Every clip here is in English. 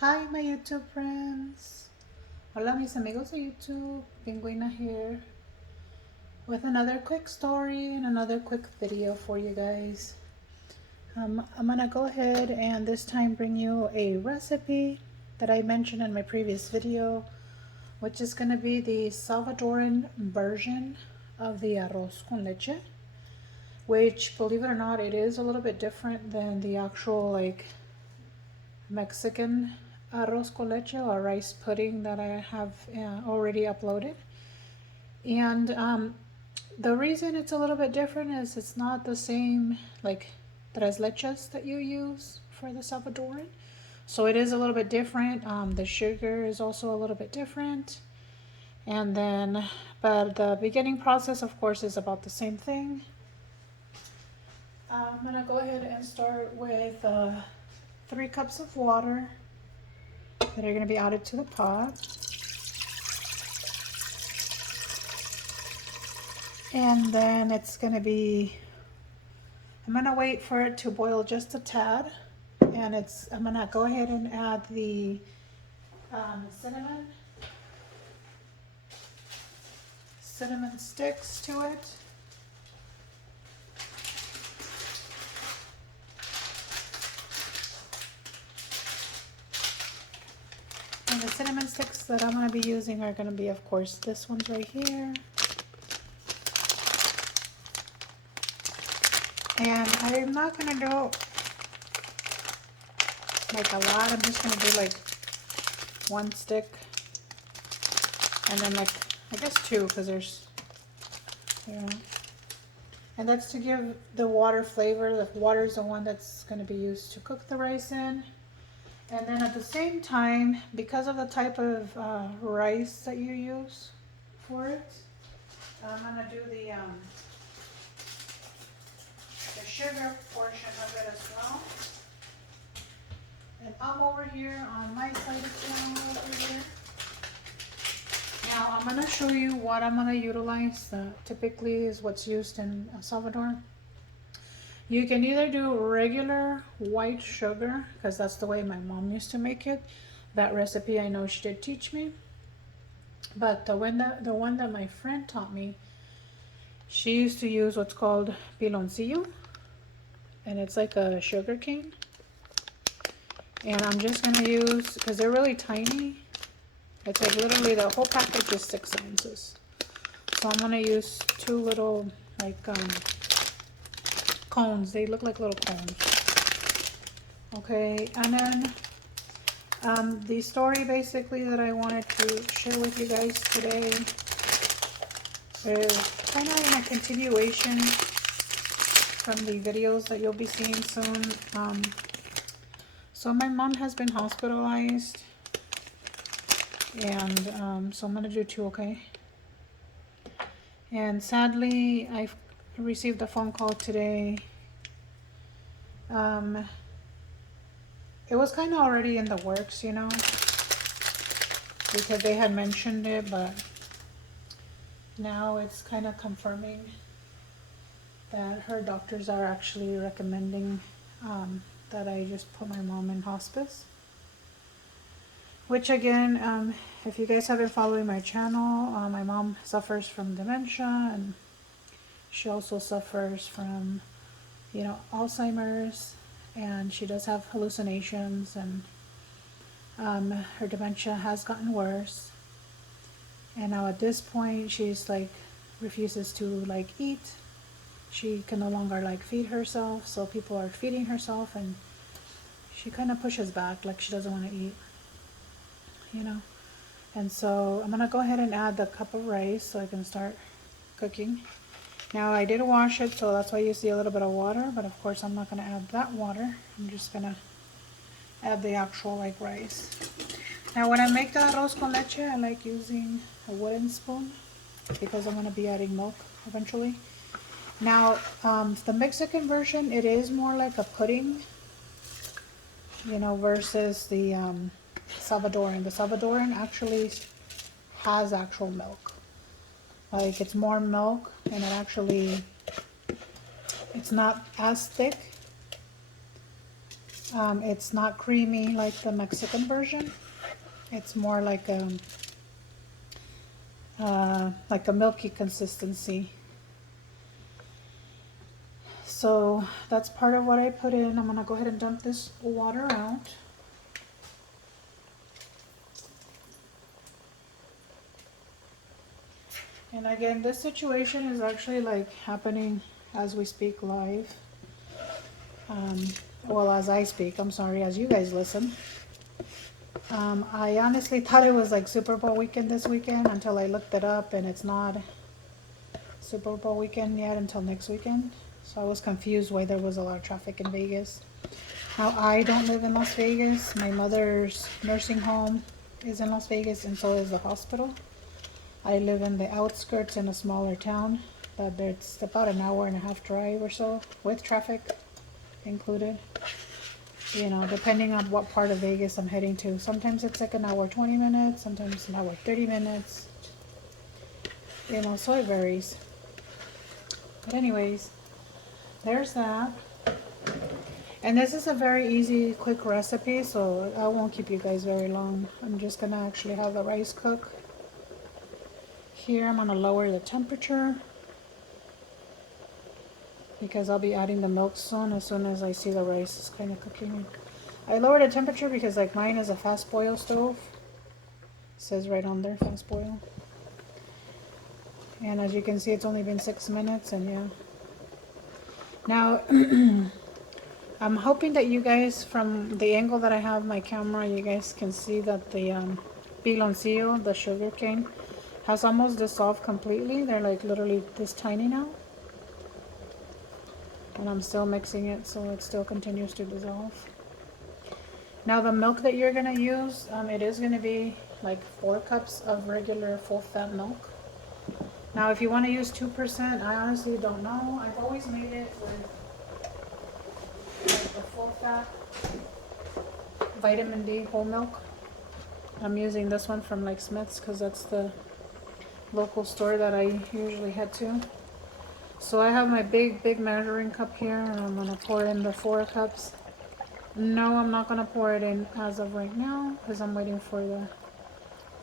Hi, my YouTube friends. Hola, mis amigos de YouTube. Penguina here with another quick story and another quick video for you guys. I'm gonna go ahead and this time bring you a recipe that I mentioned in my previous video, which is gonna be the Salvadoran version of the arroz con leche, which, believe it or not, it is a little bit different than the actual Mexican arroz con leche or rice pudding that I have already uploaded. And the reason it's a little bit different is it's not the same like tres leches that you use for the Salvadoran. So it is a little bit different. The sugar is also a little bit different. And then, but the beginning process, of course, is about the same thing. I'm gonna go ahead and start with 3 cups of water that are going to be added to the pot. And then it's going to be, I'm going to wait for it to boil just a tad. And I'm going to go ahead and add the cinnamon sticks to it. And the cinnamon sticks that I'm going to be using are going to be, of course, this one's right here. And I'm not going to do like a lot. I'm just going to do like 1 stick. And then like, I guess 2 because there's, And that's to give the water flavor. The water is the one that's going to be used to cook the rice in. And then at the same time, because of the type of rice that you use for it, I'm going to do the sugar portion of it as well. And I'm over here on my side of the channel over here. Now I'm going to show you what I'm going to utilize. Typically is what's used in El Salvador. You can either do regular white sugar, because that's the way my mom used to make it. That recipe I know she did teach me. But the one that my friend taught me, she used to use what's called piloncillo. And it's like a sugar cane. And I'm just going to use, because they're really tiny. It's like literally the whole package is 6 ounces. So I'm going to use 2 little like cones. They look like little cones. Okay, and then the story basically that I wanted to share with you guys today is kind of in a continuation from the videos that you'll be seeing soon. So my mom has been hospitalized, and so I'm gonna do 2, okay? And sadly, I've received a phone call today. It was kind of already in the works, because they had mentioned it, but now it's kind of confirming that her doctors are actually recommending that I just put my mom in hospice. Which again, if you guys have been following my channel, my mom suffers from dementia, and she also suffers from, Alzheimer's, and she does have hallucinations, and her dementia has gotten worse. And now at this point, she's like refuses to like eat. She can no longer like feed herself, so people are feeding herself, and she kind of pushes back, like she doesn't want to eat. And so I'm gonna go ahead and add the cup of rice so I can start cooking. Now I did wash it, so that's why you see a little bit of water, but of course I'm not gonna add that water. I'm just gonna add the actual like rice. Now when I make the arroz con leche, I like using a wooden spoon because I'm gonna be adding milk eventually. Now the Mexican version, it is more like a pudding, versus the Salvadoran. The Salvadoran actually has actual milk. Like it's more milk, and it's not as thick. It's not creamy like the Mexican version. It's more like a milky consistency. So that's part of what I put in. I'm gonna go ahead and dump this water out. And again, this situation is actually like happening as we speak live. Well, as I speak, I'm sorry, as you guys listen. I honestly thought it was like Super Bowl weekend this weekend until I looked it up, and it's not Super Bowl weekend yet until next weekend. So I was confused why there was a lot of traffic in Vegas. Now, I don't live in Las Vegas. My mother's nursing home is in Las Vegas, and so is the hospital. I live in the outskirts in a smaller town, but it's about an hour and a half drive or so, with traffic included. You know, depending on what part of Vegas I'm heading to. Sometimes it's like an hour 20 minutes, sometimes an hour 30 minutes. You know, so it varies. But anyways, there's that. And this is a very easy, quick recipe, so I won't keep you guys very long. I'm just gonna actually have the rice cook. Here I'm gonna lower the temperature because I'll be adding the milk soon, as soon as I see the rice is kind of cooking. I lowered the temperature because like mine is a fast boil stove. It says right on there, fast boil. And as you can see, it's only been 6 minutes, and yeah. Now, I'm hoping that you guys, from the angle that I have my camera, you guys can see that the piloncillo, the sugar cane, has almost dissolved completely. They're like literally this tiny now. And I'm still mixing it, so it still continues to dissolve. Now the milk that you're gonna use, it is gonna be like 4 cups of regular full fat milk. Now if you wanna use 2%, I honestly don't know. I've always made it with like the full fat vitamin D whole milk. I'm using this one from like Smith's because that's the local store that I usually head to. So I have my big measuring cup here, and I'm gonna pour in the 4 cups. No, I'm not gonna pour it in as of right now because I'm waiting for the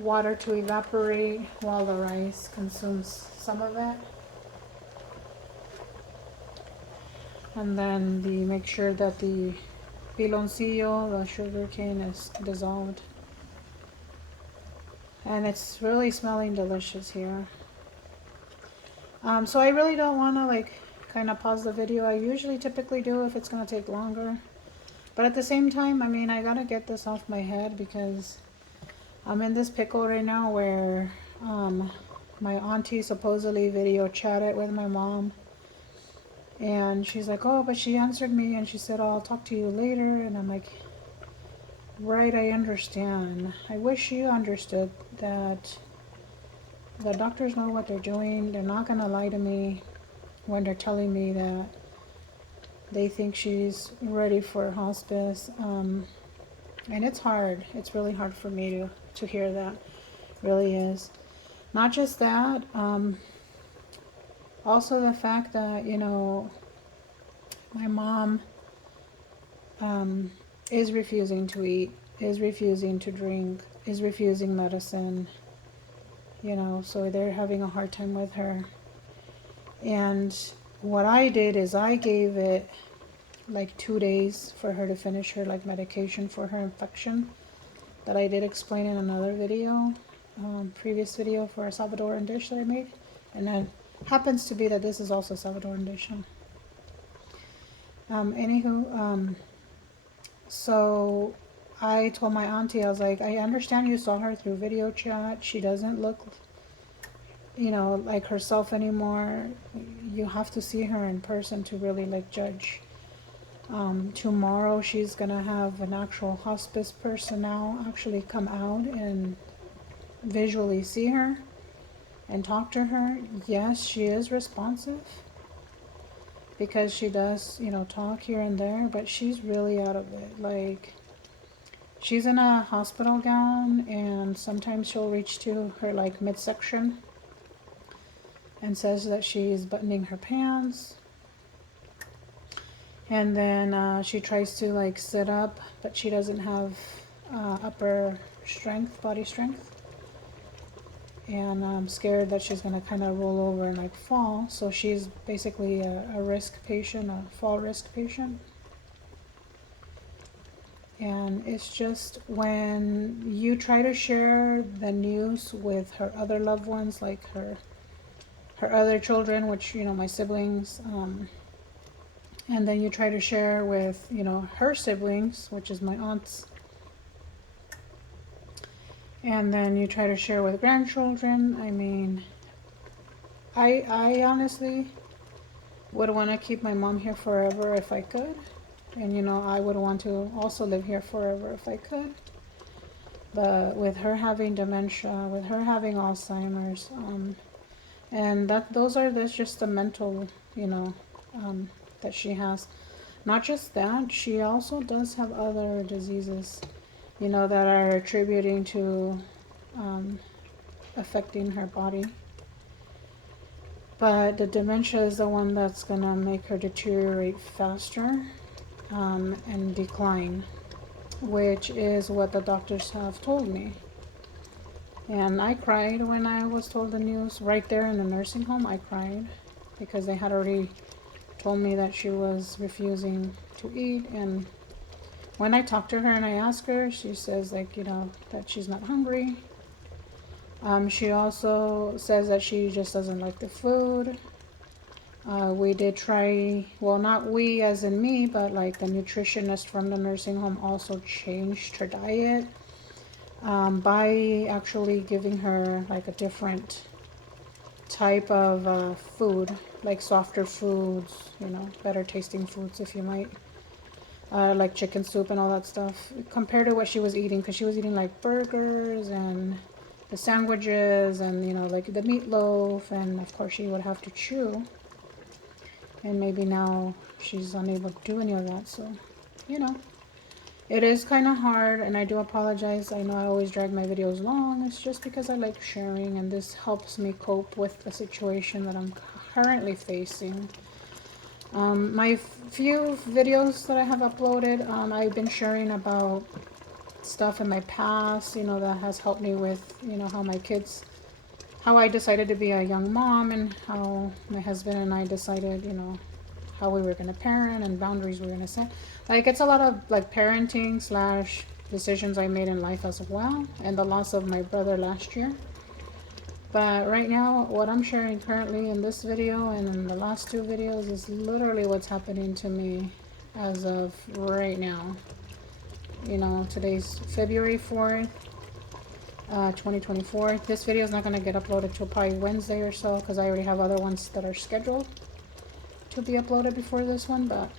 water to evaporate while the rice consumes some of it. And then make sure that the piloncillo, the sugar cane, is dissolved. And it's really smelling delicious here. So I really don't want to like kind of pause the video. I usually typically do if it's going to take longer. But at the same time, I mean, I got to get this off my head because I'm in this pickle right now where my auntie supposedly video chatted with my mom. And she's like, oh, but she answered me and she said, oh, I'll talk to you later. And I'm like, right, I understand. I wish you understood that the doctors know what they're doing. They're not going to lie to me when they're telling me that they think she's ready for hospice. And it's hard. It's really hard for me to hear that. It really is. Not just that, also the fact that, you know, my mom is refusing to eat, is refusing to drink, is refusing medicine. You know, so they're having a hard time with her. And what I did is I gave it like 2 days for her to finish her like medication for her infection that I did explain in another video, previous video for a Salvadoran dish that I made. And then happens to be that this is also a Salvadoran dish. So I told my auntie, I was like, I understand you saw her through video chat. She doesn't look, you know, like herself anymore. You have to see her in person to really like judge. Tomorrow she's gonna have an actual hospice personnel actually come out and visually see her and talk to her. Yes, she is responsive because she does, you know, talk here and there, but she's really out of it. Like, she's in a hospital gown, and sometimes she'll reach to her like midsection and says that she's buttoning her pants. And then she tries to like sit up, but she doesn't have upper strength, body strength. And I'm scared that she's gonna kind of roll over and like fall. So she's basically a risk patient, a fall risk patient. And it's just when you try to share the news with her other loved ones, like her other children, which, you know, my siblings, and then you try to share with, you know, her siblings, which is my aunts, and then you try to share with grandchildren. I mean, I honestly would want to keep my mom here forever if I could. And, you know, I would want to also live here forever if I could. But with her having dementia, with her having Alzheimer's, and that's just the mental, you know, that she has. Not just that, she also does have other diseases, you know, that are attributing to affecting her body. But the dementia is the one that's gonna make her deteriorate faster and decline, which is what the doctors have told me. And I cried when I was told the news right there in the nursing home. I cried because they had already told me that she was refusing to eat. And when I talked to her and I asked her, she says, like, you know, that she's not hungry. She also says that she just doesn't like the food. We did try, well, not we as in me, but like the nutritionist from the nursing home also changed her diet by actually giving her like a different type of food, like softer foods, you know, better tasting foods, if you might, like chicken soup and all that stuff, compared to what she was eating, because she was eating like burgers and the sandwiches and, you know, like the meatloaf, and of course she would have to chew. And maybe now she's unable to do any of that. So, you know, it is kind of hard, and I do apologize. I know I always drag my videos long. It's just because I like sharing, and this helps me cope with the situation that I'm currently facing. My few videos that I have uploaded, I've been sharing about stuff in my past, you know, that has helped me with, you know, how I decided to be a young mom, and how my husband and I decided, you know, how we were going to parent and boundaries we were going to set. Like, it's a lot of like parenting slash decisions I made in life as well, and the loss of my brother last year. But right now, what I'm sharing currently in this video and in the last two videos is literally what's happening to me as of right now. You know, today's February 4th, 2024. This video is not going to get uploaded till probably Wednesday or so, because I already have other ones that are scheduled to be uploaded before this one. But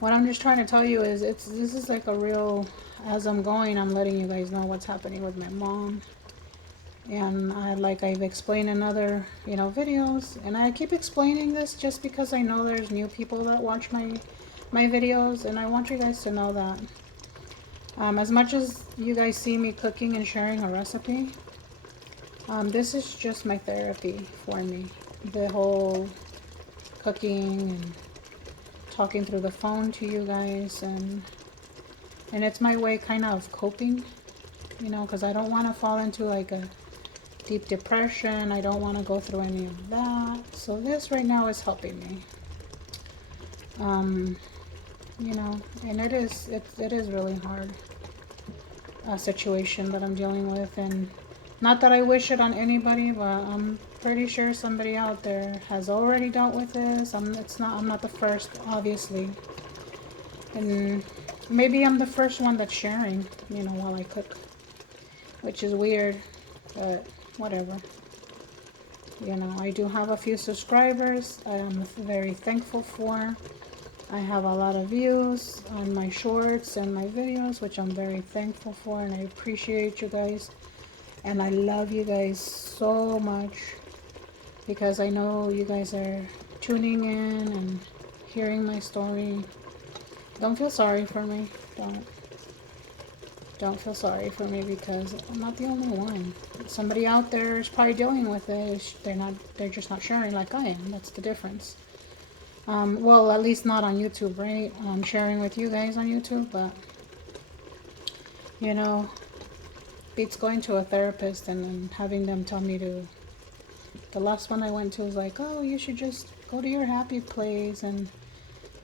what I'm just trying to tell you is this is like a real, as I'm going, I'm letting you guys know what's happening with my mom. And I've explained in other, you know, videos, and I keep explaining this just because I know there's new people that watch my videos, and I want you guys to know that as much as you guys see me cooking and sharing a recipe, this is just my therapy for me. The whole cooking and talking through the phone to you guys, and it's my way kind of coping, you know, because I don't want to fall into like a deep depression. I don't want to go through any of that. So this right now is helping me. You know, and it is really hard situation that I'm dealing with, and not that I wish it on anybody, but I'm pretty sure somebody out there has already dealt with this. I'm not the first, obviously, and maybe I'm the first one that's sharing, you know, while I cook, which is weird, but whatever. You know, I do have a few subscribers I am very thankful for. I have a lot of views on my shorts and my videos, which I'm very thankful for, and I appreciate you guys. And I love you guys so much, because I know you guys are tuning in and hearing my story. Don't feel sorry for me. Don't feel sorry for me, because I'm not the only one. Somebody out there is probably dealing with it. They're just not sharing like I am. That's the difference. Well, at least not on YouTube, right? I'm sharing with you guys on YouTube, but you know, beats going to a therapist and then having them tell me to. The last one I went to was like, oh, you should just go to your happy place and,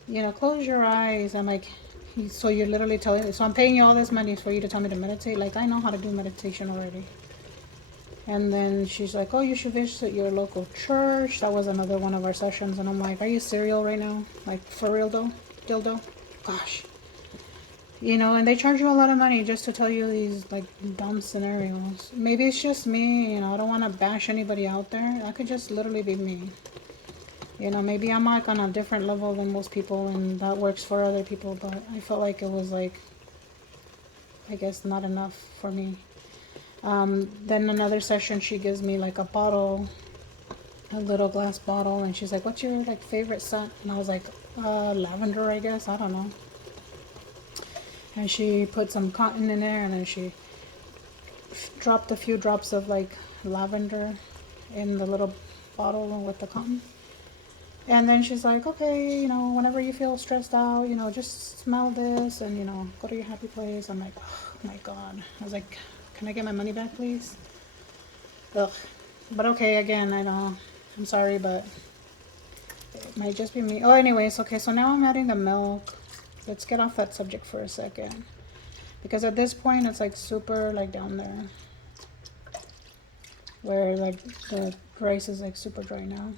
you know, close your eyes. I'm like, so you're literally telling me, so I'm paying you all this money for you to tell me to meditate? Like, I know how to do meditation already. And then she's like, oh, you should visit your local church. That was another one of our sessions. And I'm like, are you serial right now? Like, for real though? Dildo? Gosh. You know, and they charge you a lot of money just to tell you these, like, dumb scenarios. Maybe it's just me, you know, I don't want to bash anybody out there. I could just literally be me. You know, maybe I'm like on a different level than most people and that works for other people, but I felt like it was like, I guess not enough for me. Then another session, she gives me like a bottle, a little glass bottle, and she's like, what's your like favorite scent? And I was like, lavender, I guess, I don't know. And she put some cotton in there and then she dropped a few drops of like lavender in the little bottle with the cotton. And then she's like, okay, you know, whenever you feel stressed out, you know, just smell this and, you know, go to your happy place. I'm like, oh my God. I was like, can I get my money back, please? Ugh. But okay, again, I know. I'm sorry, but it might just be me. Oh, anyways, okay, so now I'm adding the milk. Let's get off that subject for a second. Because at this point, it's like super like down there. Where like the rice is like super dry now.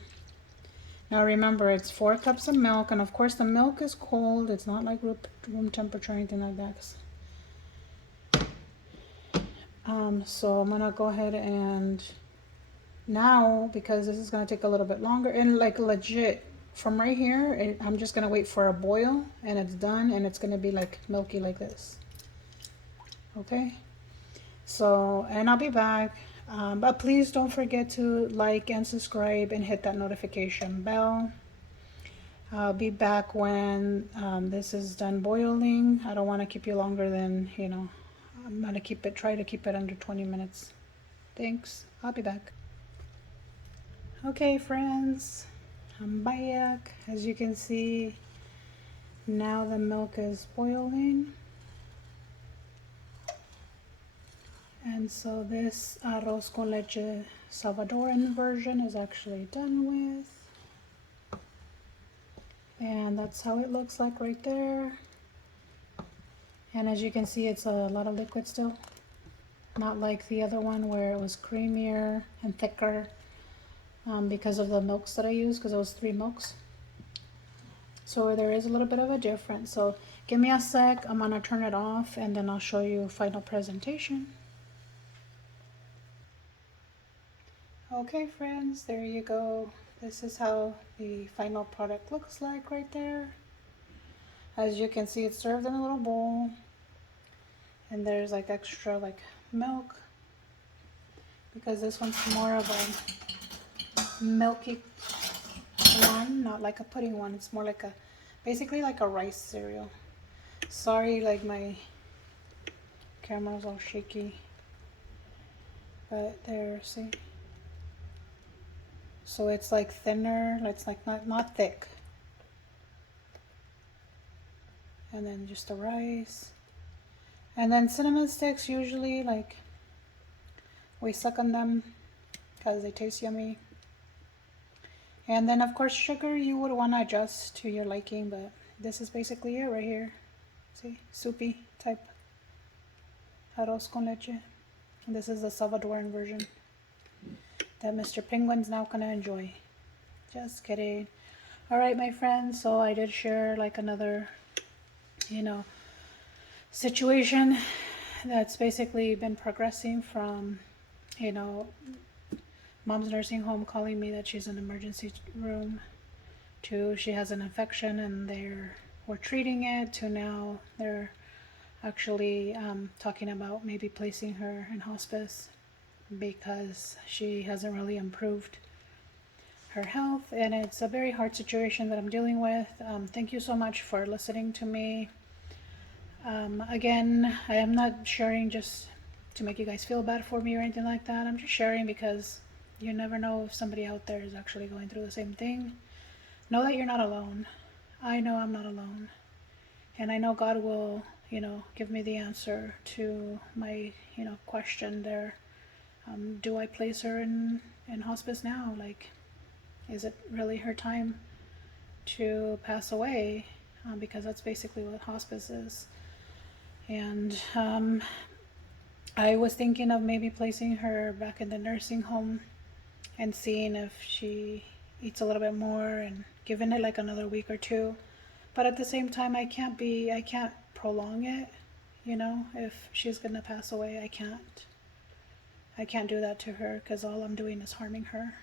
Now remember, it's 4 cups of milk, and of course the milk is cold. It's not like room temperature or anything like that. So I'm gonna go ahead and now, because this is gonna take a little bit longer, and like legit, from right here, I'm just gonna wait for a boil, and it's done, and it's gonna be like milky like this. Okay, so, and I'll be back. But please don't forget to like and subscribe and hit that notification bell. I'll be back when this is done boiling. I don't want to keep you longer than, you know, I'm going to try to keep it under 20 minutes. Thanks. I'll be back. Okay, friends, I'm back. As you can see, now the milk is boiling. And so this arroz con leche Salvadoran version is actually done with. And that's how it looks like right there. And as you can see, it's a lot of liquid still. Not like the other one where it was creamier and thicker because of the milks that I used, because it was 3 milks. So there is a little bit of a difference. So give me a sec, I'm gonna turn it off and then I'll show you final presentation. Okay friends, there you go. This is how the final product looks like right there. As you can see, it's served in a little bowl. And there's like extra like milk, because this one's more of a milky one, not like a pudding one. It's more like a, basically like a rice cereal. Sorry, like my camera's all shaky, but there, see? So it's like thinner, it's like not thick. And then just the rice. And then cinnamon sticks, usually like we suck on them because they taste yummy. And then of course sugar you would want to adjust to your liking, but this is basically it right here. See, soupy type arroz con leche. And this is the Salvadoran version that Mr. Penguin's now gonna enjoy. Just kidding. Alright my friends, so I did share like another, you know, situation that's basically been progressing from, you know, mom's nursing home calling me that she's in emergency room, to she has an infection and we're treating it, to now they're actually talking about maybe placing her in hospice because she hasn't really improved her health, and it's a very hard situation that I'm dealing with. Thank you so much for listening to me. Again, I am not sharing just to make you guys feel bad for me or anything like that. I'm just sharing because you never know if somebody out there is actually going through the same thing. know that you're not alone. I know I'm not alone. And I know God will, give me the answer to my, question there. Do I place her in hospice now? Like, is it really her time to pass away? Because that's basically what hospice is. And I was thinking of maybe placing her back in the nursing home and seeing if she eats a little bit more and giving it like another week or two. But at the same time, I can't prolong it, if she's gonna pass away. I can't do that to her, because all I'm doing is harming her,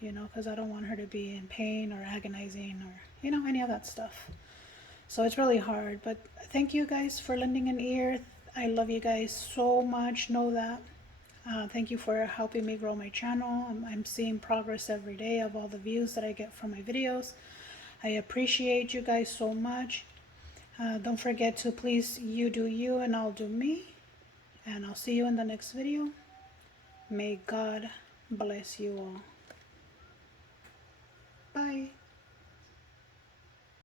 because I don't want her to be in pain or agonizing or, any of that stuff. So it's really hard, but thank you guys for lending an ear. I love you guys so much. Know that. Thank you for helping me grow my channel. I'm seeing progress every day of all the views that I get from my videos. I appreciate you guys so much. Don't forget to please you do you and I'll do me. And I'll see you in the next video. May God bless you all.